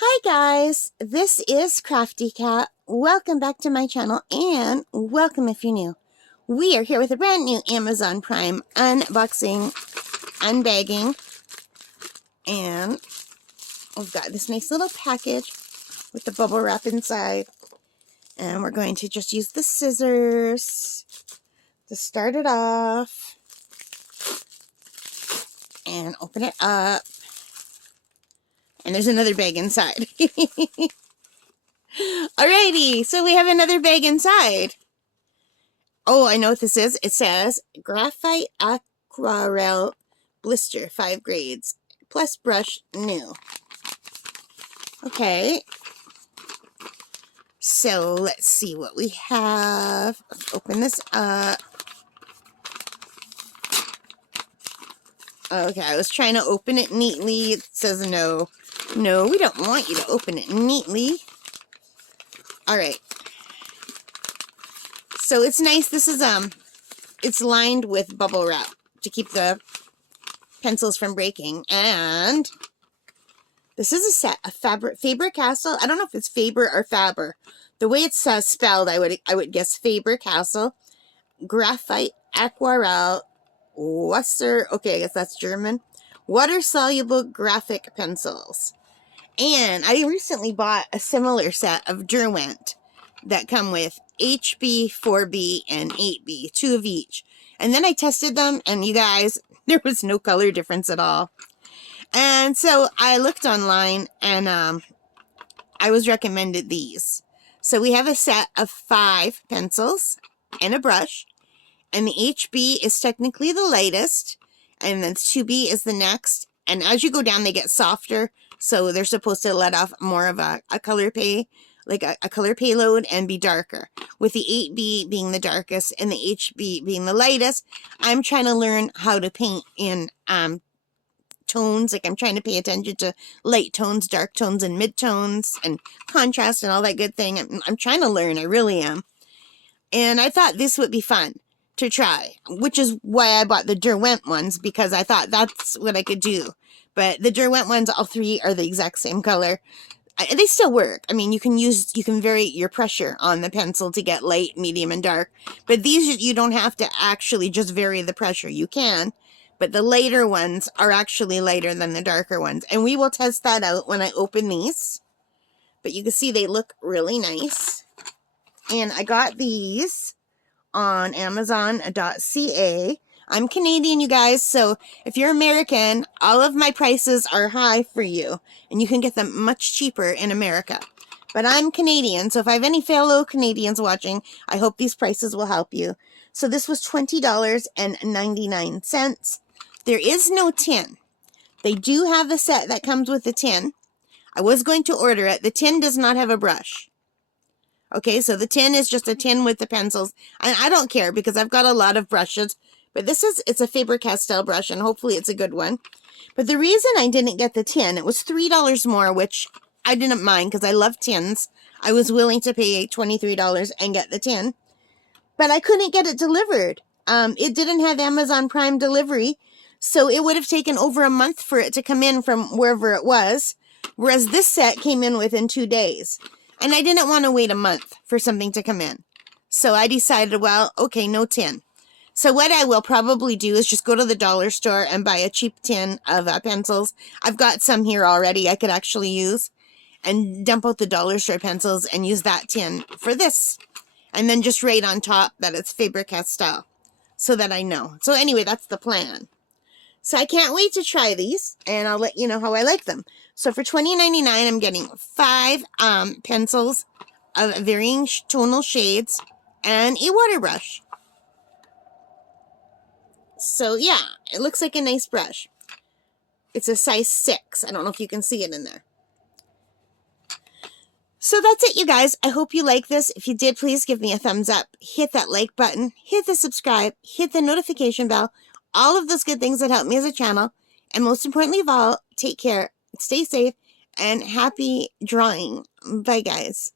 Hi guys, this is craftykat. Welcome back to my channel and welcome if you're new. We are here with a brand new Amazon Prime unboxing, unbagging, and we've got this nice little package with the bubble wrap inside. And we're going to just use the scissors to start it off and open it up. And there's another bag inside. Alrighty, so we have another bag inside. Oh, I know what this is. It says Graphite Aquarelle Blister 5 grades plus brush new. Okay. So let's see what we have. Let's open this up. Okay, I was trying to open it neatly. It says no. No, we don't want you to open it neatly. Alright. So it's nice. This is, it's lined with bubble wrap to keep the pencils from breaking. And this is a set of Faber Castell. I don't know if it's Faber or Faber. The way it's spelled, I would guess Faber Castell Graphite Aquarelle okay, I guess that's German. Water-soluble graphic pencils. And I recently bought a similar set of Derwent that come with HB, 4B, and 8B, 2 of each. And then I tested them, and you guys, there was no color difference at all. And so I looked online, and I was recommended these. So we have a set of 5 pencils and a brush. And the HB is technically the lightest, and then 2B is the next. And as you go down, they get softer, so they're supposed to let off more of a color color payload and be darker. With the 8B being the darkest and the HB being the lightest, I'm trying to learn how to paint in tones. Like I'm trying to pay attention to light tones, dark tones, and mid-tones, and contrast and all that good thing. I'm trying to learn, I really am. And I thought this would be fun to try, which is why I bought the Derwent ones, because I thought that's what I could do. But the Derwent ones, all 3 are the exact same color. They still work. I mean, you can vary your pressure on the pencil to get light, medium, and dark. But these, you don't have to actually just vary the pressure. You can, but the lighter ones are actually lighter than the darker ones. And we will test that out when I open these. But you can see they look really nice. And I got these on Amazon.ca. I'm Canadian, you guys, so if you're American, all of my prices are high for you, and you can get them much cheaper in America. But I'm Canadian, so if I have any fellow Canadians watching, I hope these prices will help you. So this was $20.99. There is no tin. They do have a set that comes with a tin. I was going to order it. The tin does not have a brush. Okay, so the tin is just a tin with the pencils. And I don't care because I've got a lot of brushes. But it's a Faber Castell brush, and hopefully it's a good one. But the reason I didn't get the tin, it was $3 more, which I didn't mind because I love tins. I was willing to pay $23 and get the tin. But I couldn't get it delivered. It didn't have Amazon Prime delivery. So it would have taken over a month for it to come in from wherever it was. Whereas this set came in within 2 days. And I didn't want to wait a month for something to come in. So I decided, well, okay, no tin. So what I will probably do is just go to the dollar store and buy a cheap tin of pencils. I've got some here already I could actually use. And dump out the dollar store pencils and use that tin for this. And then just write on top that it's Faber Castell. So that I know. So anyway, that's the plan. So I can't wait to try these. And I'll let you know how I like them. So for $20.99, I'm getting 5 pencils of varying tonal shades and a water brush. So yeah, it looks like a nice brush. It's a size 6. I don't know if you can see it in there. So that's it, you guys. I hope you like this. If you did, please give me a thumbs up. Hit that like button. Hit the subscribe. Hit the notification bell. All of those good things that help me as a channel. And most importantly of all, take care. Stay safe, and happy drawing. Bye, guys.